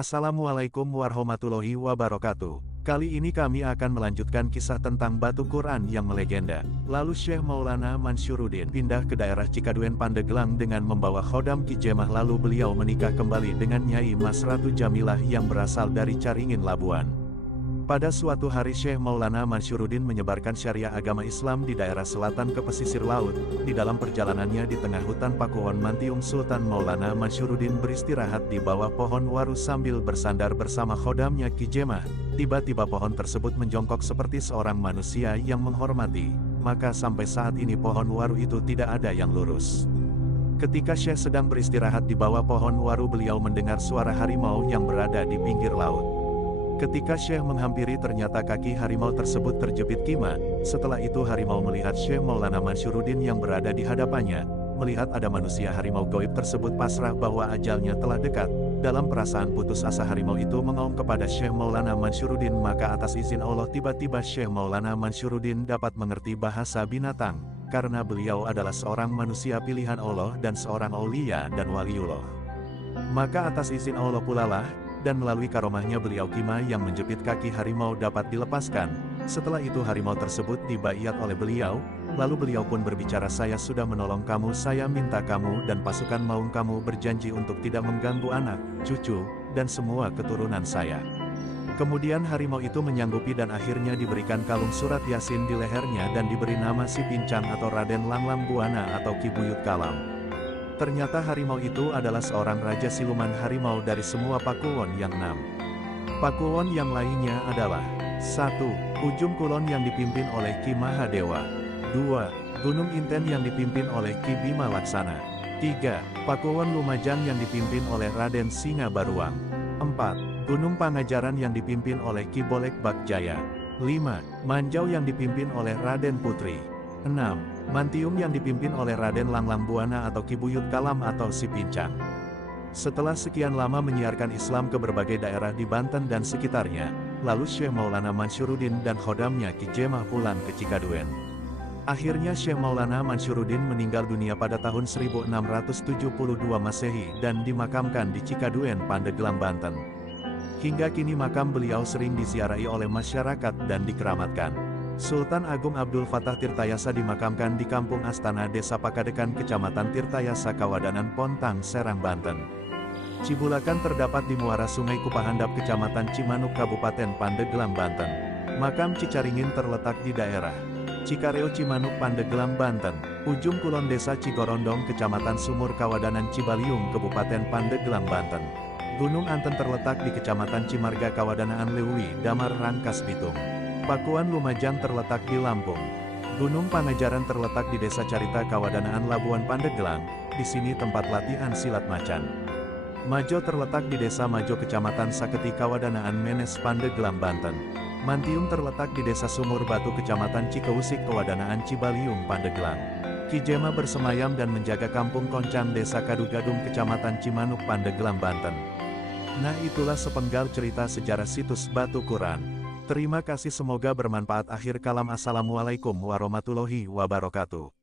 Assalamualaikum warahmatullahi wabarakatuh. Kali ini kami akan melanjutkan kisah tentang batu Quran yang melegenda. Lalu Syekh Maulana Mansyuruddin pindah ke daerah Cikaduen Pandeglang dengan membawa khodam Ki Jemah, lalu beliau menikah kembali dengan Nyai Mas Ratu Jamilah yang berasal dari Caringin Labuan. Pada suatu hari Syekh Maulana Mansyuruddin menyebarkan syariah agama Islam di daerah selatan ke pesisir laut. Di dalam perjalanannya di tengah hutan Pakuwon Mantiung, Sultan Maulana Mansyuruddin beristirahat di bawah pohon waru sambil bersandar bersama khodamnya Ki Jemah. Tiba-tiba pohon tersebut menjongkok seperti seorang manusia yang menghormati. Maka sampai saat ini pohon waru itu tidak ada yang lurus. Ketika Syekh sedang beristirahat di bawah pohon waru, beliau mendengar suara harimau yang berada di pinggir laut. Ketika Syekh menghampiri, ternyata kaki harimau tersebut terjepit kima. Setelah itu harimau melihat Syekh Maulana Mansyuruddin yang berada di hadapannya. Melihat ada manusia, harimau goib tersebut pasrah bahwa ajalnya telah dekat. Dalam perasaan putus asa, harimau itu mengaum kepada Syekh Maulana Mansyuruddin. Maka atas izin Allah, tiba-tiba Syekh Maulana Mansyuruddin dapat mengerti bahasa binatang. Karena beliau adalah seorang manusia pilihan Allah dan seorang aulia dan waliullah. Maka atas izin Allah pula lah, dan melalui karomahnya beliau kima yang menjepit kaki harimau dapat dilepaskan. Setelah itu harimau tersebut dibaiat oleh beliau, lalu beliau pun berbicara, "Saya sudah menolong kamu, saya minta kamu dan pasukan maung kamu berjanji untuk tidak mengganggu anak, cucu, dan semua keturunan saya." Kemudian harimau itu menyanggupi dan akhirnya diberikan kalung surat Yasin di lehernya dan diberi nama Si Pincang atau Raden Langlang Buana atau Ki Buyut Kalam. Ternyata harimau itu adalah seorang raja siluman harimau dari semua Pakuwon yang 6. Pakuwon yang lainnya adalah 1. Ujung Kulon yang dipimpin oleh Ki Mahadewa. 2. Gunung Inten yang dipimpin oleh Ki Bima Laksana. 3. Pakuwon Lumajang yang dipimpin oleh Raden Singa Baruang. 4. Gunung Pangajaran yang dipimpin oleh Ki Bolek Bakjaya. 5. Manjau yang dipimpin oleh Raden Putri. 6. Mantiung yang dipimpin oleh Raden Langlang Buana atau Ki Buyut Kalam atau Si Pincang. Setelah sekian lama menyiarkan Islam ke berbagai daerah di Banten dan sekitarnya, lalu Syekh Maulana Mansyuruddin dan khodamnya Ki Jemah pulang ke Cikaduen. Akhirnya Syekh Maulana Mansyuruddin meninggal dunia pada tahun 1672 Masehi dan dimakamkan di Cikaduen, Pandeglang, Banten. Hingga kini makam beliau sering diziarahi oleh masyarakat dan dikeramatkan. Sultan Agung Abdul Fattah Tirtayasa dimakamkan di Kampung Astana, Desa Pakadekan, Kecamatan Tirtayasa, Kawadanan, Pontang, Serang, Banten. Cibulakan terdapat di muara Sungai Kupahandap, Kecamatan Cimanuk, Kabupaten Pandeglang, Banten. Makam Cicaringin terletak di daerah Cikareo, Cimanuk, Pandeglang, Banten. Ujung Kulon Desa Cigorondong, Kecamatan Sumur, Kawadanan, Cibaliung, Kabupaten Pandeglang, Banten. Gunung Anten terletak di Kecamatan Cimarga, Kawadanaan Lewi, Damar, Rangkas Bitung. Pakuwon Lumajang terletak di Lampung. Gunung Pangajaran terletak di Desa Carita, Kawadanaan Labuan, Pandeglang. Di sini tempat latihan silat macan. Majo terletak di Desa Majo, Kecamatan Saketi, Kawadanaan Menes, Pandeglang, Banten. Mantiung terletak di Desa Sumur Batu, Kecamatan Cikeusik, Kawadanaan Cibaliung, Pandeglang. Ki Jemah bersemayam dan menjaga Kampung Koncang, Desa Kadugadung, Kecamatan Cimanuk, Pandeglang, Banten. Nah, itulah sepenggal cerita sejarah situs batu Quran. Terima kasih, semoga bermanfaat. Akhir kalam, assalamualaikum warahmatullahi wabarakatuh.